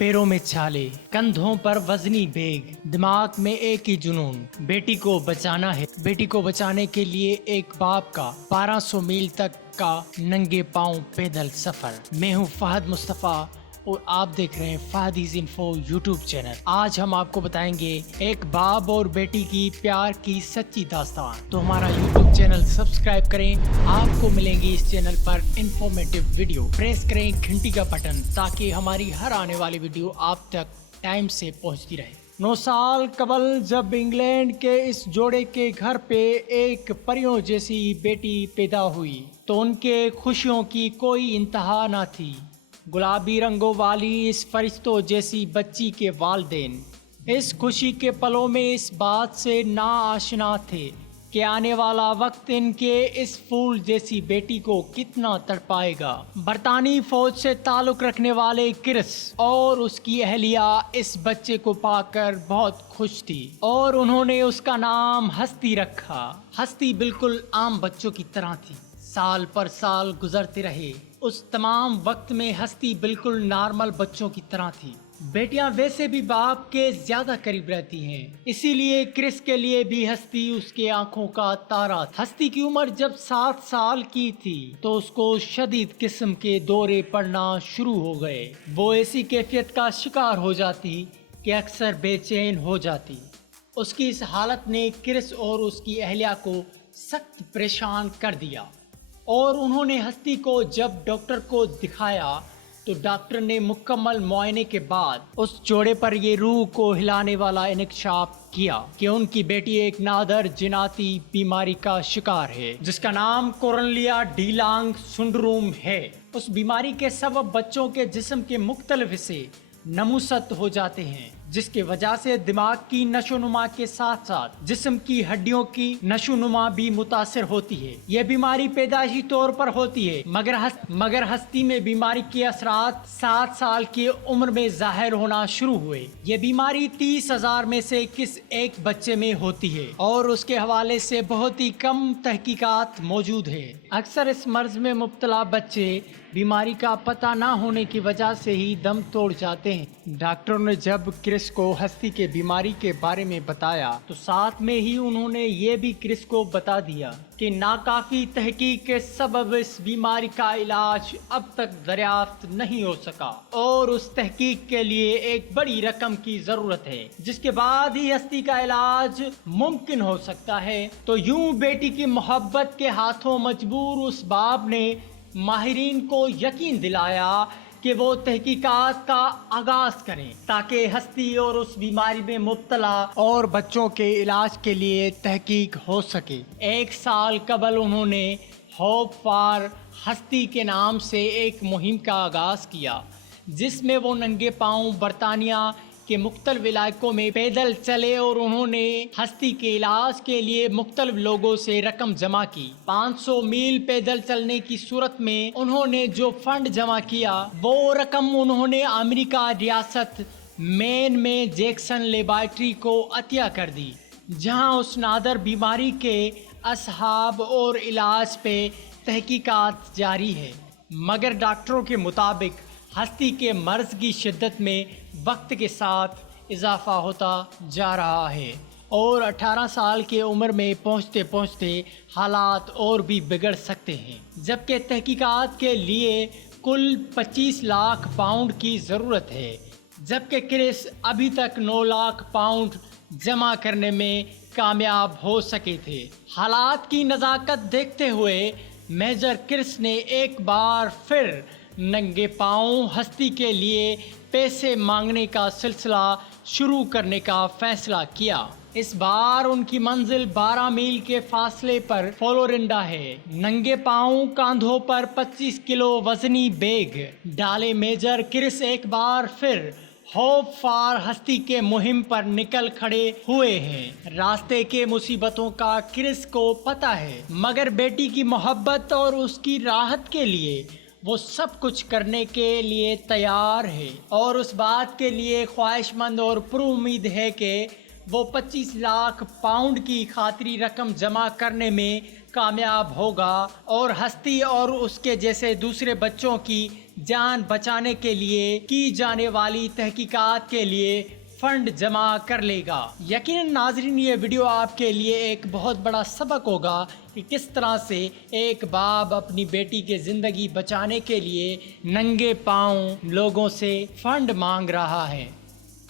پیروں میں چھالے، کندھوں پر وزنی بیگ، دماغ میں ایک ہی جنون، بیٹی کو بچانا ہے۔ بیٹی کو بچانے کے لیے ایک باپ کا 1200 میل تک کا ننگے پاؤں پیدل سفر۔ میں ہوں فہد مصطفیٰ اور آپ دیکھ رہے ہیں فہدیز انفو یوٹیوب چینل۔ آج ہم آپ کو بتائیں گے ایک باپ اور بیٹی کی پیار کی سچی داستان۔ تو ہمارا یوٹیوب چینل سبسکرائب کریں، آپ کو ملیں گی اس چینل پر انفارمیٹیو ویڈیو۔ پریس کریں گھنٹی کا بٹن تاکہ ہماری ہر آنے والی ویڈیو آپ تک ٹائم سے پہنچتی رہے۔ 9 سال قبل جب انگلینڈ کے اس جوڑے کے گھر پہ ایک پریوں جیسی بیٹی پیدا ہوئی تو ان کے خوشیوں کی کوئی انتہا نہ تھی۔ گلابی رنگوں والی اس فرشتوں جیسی بچی کے والدین اس خوشی کے پلوں میں اس بات سے ناآشنا تھے کہ آنے والا وقت ان کے اس پھول جیسی بیٹی کو کتنا تڑپائے گا۔ برطانوی فوج سے تعلق رکھنے والے کرس اور اس کی اہلیہ اس بچے کو پا کر بہت خوش تھی اور انہوں نے اس کا نام ہستی رکھا۔ ہستی بالکل عام بچوں کی طرح تھی۔ سال پر سال گزرتے رہے، اس تمام وقت میں ہستی بالکل نارمل بچوں کی طرح تھی۔ بیٹیاں ویسے بھی باپ کے زیادہ قریب رہتی ہیں، اسی لیے کرس کے لیے بھی ہستی اس کے آنکھوں کا تارا تھا۔ ہستی کی عمر جب 7 سال کی تھی تو اس کو شدید قسم کے دورے پڑنا شروع ہو گئے۔ وہ ایسی کیفیت کا شکار ہو جاتی کہ اکثر بے چین ہو جاتی۔ اس کی اس حالت نے کرس اور اس کی اہلیہ کو سخت پریشان کر دیا اور انہوں نے ہستی کو جب ڈاکٹر کو دکھایا تو ڈاکٹر نے مکمل معائنے کے بعد اس جوڑے پر یہ روح کو ہلانے والا انکشاف کیا کہ ان کی بیٹی ایک نادر جیناتی بیماری کا شکار ہے جس کا نام کورنلیا ڈی لانگ سنڈروم ہے۔ اس بیماری کے سبب بچوں کے جسم کے مختلف حصے نموست ہو جاتے ہیں، جس کی وجہ سے دماغ کی نشو و نما کے ساتھ ساتھ جسم کی ہڈیوں کی نشو و نما بھی متاثر ہوتی ہے۔ یہ بیماری پیدائشی طور پر ہوتی ہے مگر ہستی میں بیماری کے اثرات 7 سال کی عمر میں ظاہر ہونا شروع ہوئے۔ یہ بیماری 30,000 میں سے کس ایک بچے میں ہوتی ہے اور اس کے حوالے سے بہت ہی کم تحقیقات موجود ہے۔ اکثر اس مرض میں مبتلا بچے بیماری کا پتہ نہ ہونے کی وجہ سے ہی دم توڑ جاتے ہیں۔ ڈاکٹروں نے جب کرس کو ہستی کے بیماری کے بارے میں بتایا تو ساتھ میں ہی انہوں نے یہ بھی کرس کو بتا دیا کہ ناکافی تحقیق کے سبب اس بیماری کا علاج اب تک دریافت نہیں ہو سکا اور اس تحقیق کے لیے ایک بڑی رقم کی ضرورت ہے جس کے بعد ہی ہستی کا علاج ممکن ہو سکتا ہے۔ تو یوں بیٹی کی محبت کے ہاتھوں مجبور اس باپ نے ماہرین کو یقین دلایا کہ وہ تحقیقات کا آغاز کریں تاکہ ہستی اور اس بیماری میں مبتلا اور بچوں کے علاج کے لیے تحقیق ہو سکے۔ 1 سال قبل انہوں نے ہوپ فار ہستی کے نام سے ایک مہم کا آغاز کیا جس میں وہ ننگے پاؤں برطانیہ کے مختلف علاقوں میں پیدل چلے اور انہوں نے ہستی کے علاج کے لیے مختلف لوگوں سے رقم جمع کی۔ 500 میل پیدل چلنے کی صورت میں انہوں نے جو فنڈ جمع کیا وہ رقم انہوں نے امریکہ ریاست مین میں جیکسن لیبارٹری کو عطیہ کر دی جہاں اس نادر بیماری کے اصحاب اور علاج پہ تحقیقات جاری ہے۔ مگر ڈاکٹروں کے مطابق ہستی کے مرض کی شدت میں وقت کے ساتھ اضافہ ہوتا جا رہا ہے اور 18 سال کی عمر میں پہنچتے پہنچتے حالات اور بھی بگڑ سکتے ہیں، جبکہ تحقیقات کے لیے کل 25 لاکھ پاؤنڈ کی ضرورت ہے، جبکہ کرس ابھی تک 9 لاکھ پاؤنڈ جمع کرنے میں کامیاب ہو سکے تھے۔ حالات کی نزاکت دیکھتے ہوئے میجر کرس نے ایک بار پھر ننگے پاؤں ہستی کے لیے پیسے مانگنے کا سلسلہ شروع کرنے کا فیصلہ کیا۔ اس بار ان کی منزل 12 میل کے فاصلے پر فلورنڈا ہے۔ ننگے پاؤں کاندھوں پر 25 کلو وزنی بیگ ڈالے میجر کرس ایک بار پھر ہوپ فار ہستی کے مہم پر نکل کھڑے ہوئے ہیں۔ راستے کے مصیبتوں کا کرس کو پتہ ہے مگر بیٹی کی محبت اور اس کی راحت کے لیے وہ سب کچھ کرنے کے لیے تیار ہے اور اس بات کے لیے خواہش مند اور پر امید ہے کہ وہ 25 لاکھ پاؤنڈ کی خاطری رقم جمع کرنے میں کامیاب ہوگا اور ہستی اور اس کے جیسے دوسرے بچوں کی جان بچانے کے لیے کی جانے والی تحقیقات کے لیے فنڈ جمع کر لے گا۔ یقیناً ناظرین، یہ ویڈیو آپ کے لیے ایک بہت بڑا سبق ہوگا کہ کس طرح سے ایک باپ اپنی بیٹی کی زندگی بچانے کے لیے ننگے پاؤں لوگوں سے فنڈ مانگ رہا ہے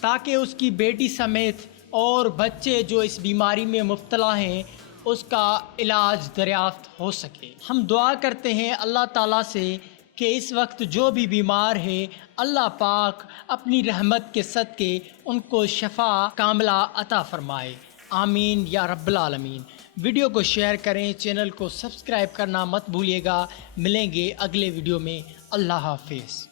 تاکہ اس کی بیٹی سمیت اور بچے جو اس بیماری میں مبتلا ہیں اس کا علاج دریافت ہو سکے۔ ہم دعا کرتے ہیں اللہ تعالیٰ سے کہ اس وقت جو بھی بیمار ہے اللہ پاک اپنی رحمت کے صدقے ان کو شفا کاملہ عطا فرمائے، آمین یا رب العالمین۔ ویڈیو کو شیئر کریں، چینل کو سبسکرائب کرنا مت بھولیے گا۔ ملیں گے اگلے ویڈیو میں، اللہ حافظ۔